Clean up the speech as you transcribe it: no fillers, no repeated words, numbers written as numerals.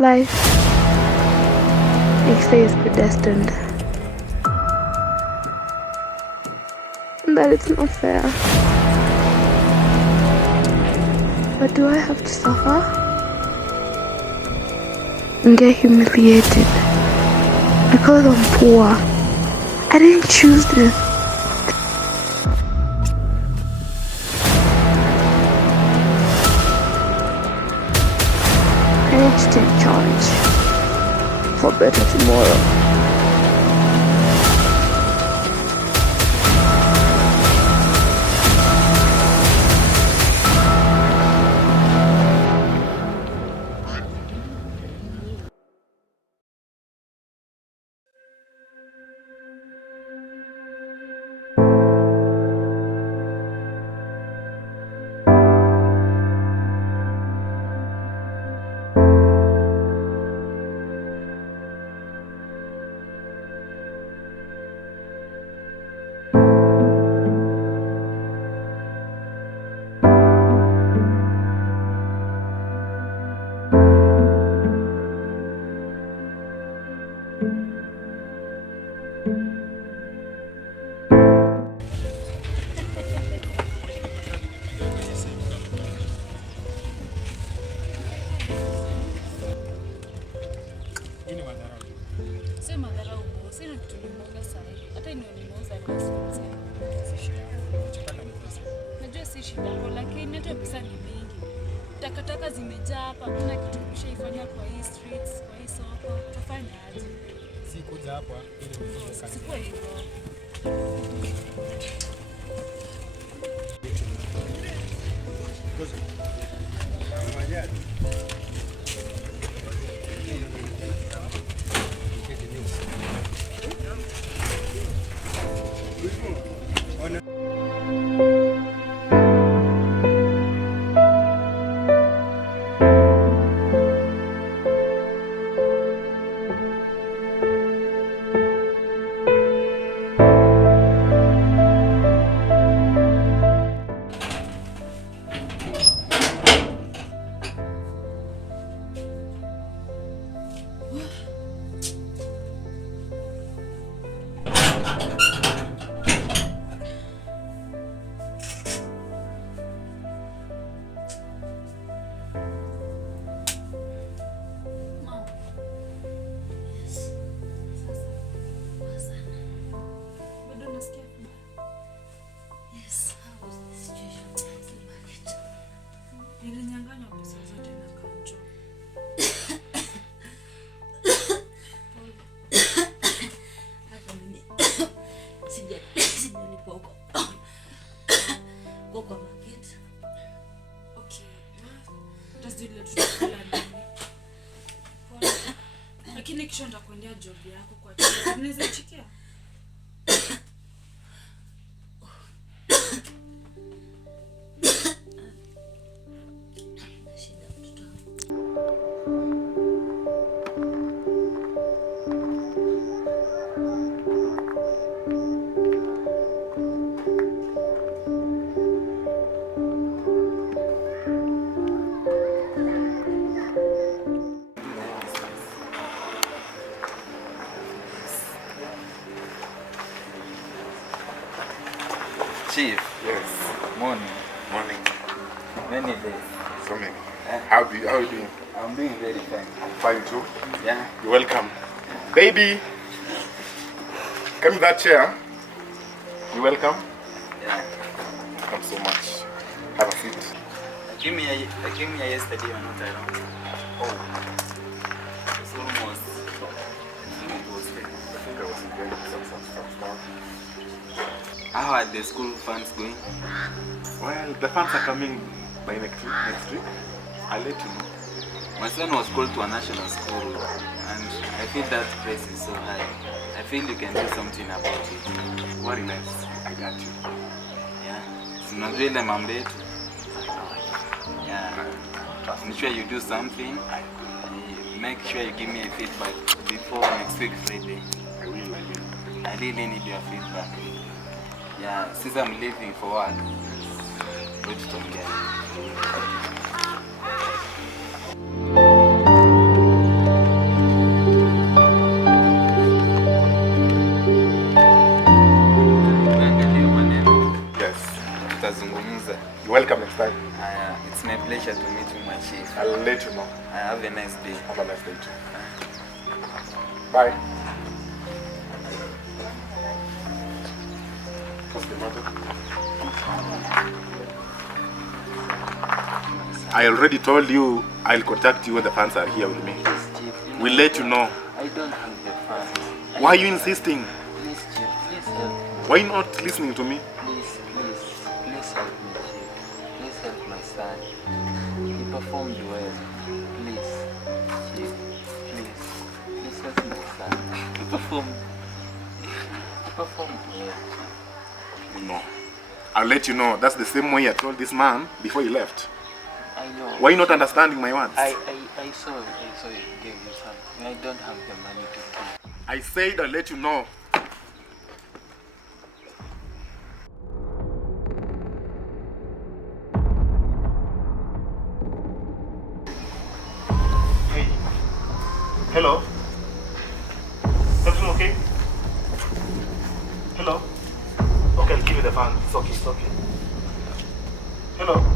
Life, they say, is predestined, and that it's not fair. But do I have to suffer and get humiliated because I'm poor? I didn't choose this. I need to take charge for better tomorrow. Sema dharau boss, sina kitu nimeuza sahi. Hata ni nimeuza basi. Si shida. Najua si shida yako, lakini hata pesa ni mingi. Takataka zimejaa hapa, kuna kitu kishaifanya kwa hii streets, kwa hii soko. Tufanye aje? Si kuja hapa ili nifanye kazi. Sikuwa hivyo. Nilinyang'anywa pesa zote na kanjo. Hata mimi sijalipa kwa market. Okay. Tazidi tutakula nini? Lakini kisha nitakwendea job yako kwa chini. Unaweza chikia? Chief. Yes. Morning. Morning. Many days. So many. How are you doing? I'm doing very fine. Fine too. Yeah. You're welcome. Baby, come in that chair. You're welcome. Yeah. Welcome so much. Have a seat. I came here yesterday, you're not around. Oh, It's almost. I think I was enjoying some stuff. How are the school funds going? Well, the funds are coming by next week. I'll let you know. My son was called to a national school and I feel that price is so high. I feel you can do something about it. Worry less. I got you. Yeah. Unajua ile mambo yetu. Yeah. I'm sure you do something. Make sure you give me a feedback before next week Friday. I will. I really need your feedback. Yeah, since I'm leaving for work, wait to get. let you know. Have a nice day. Have a nice day too. Bye. What's the matter? I already told you I'll contact you when the fans are here with me. Please, Chief. We'll let you know. I don't have the funds. Why are you insisting? Please, Chief. Please help me. Why not listening to me? Please help me, Chief. Please help my son. He performed well. Please, Chief. Please help my son. He performed well. No. I'll let you know. That's the same way I told this man before he left. I know. Why are you not understanding my words? I saw you gave you something. I don't have the money to pay. I said I'll let you know. Hey. Hello? Everything okay? Hello? Okay, I'll give you the phone. It's okay. Hello?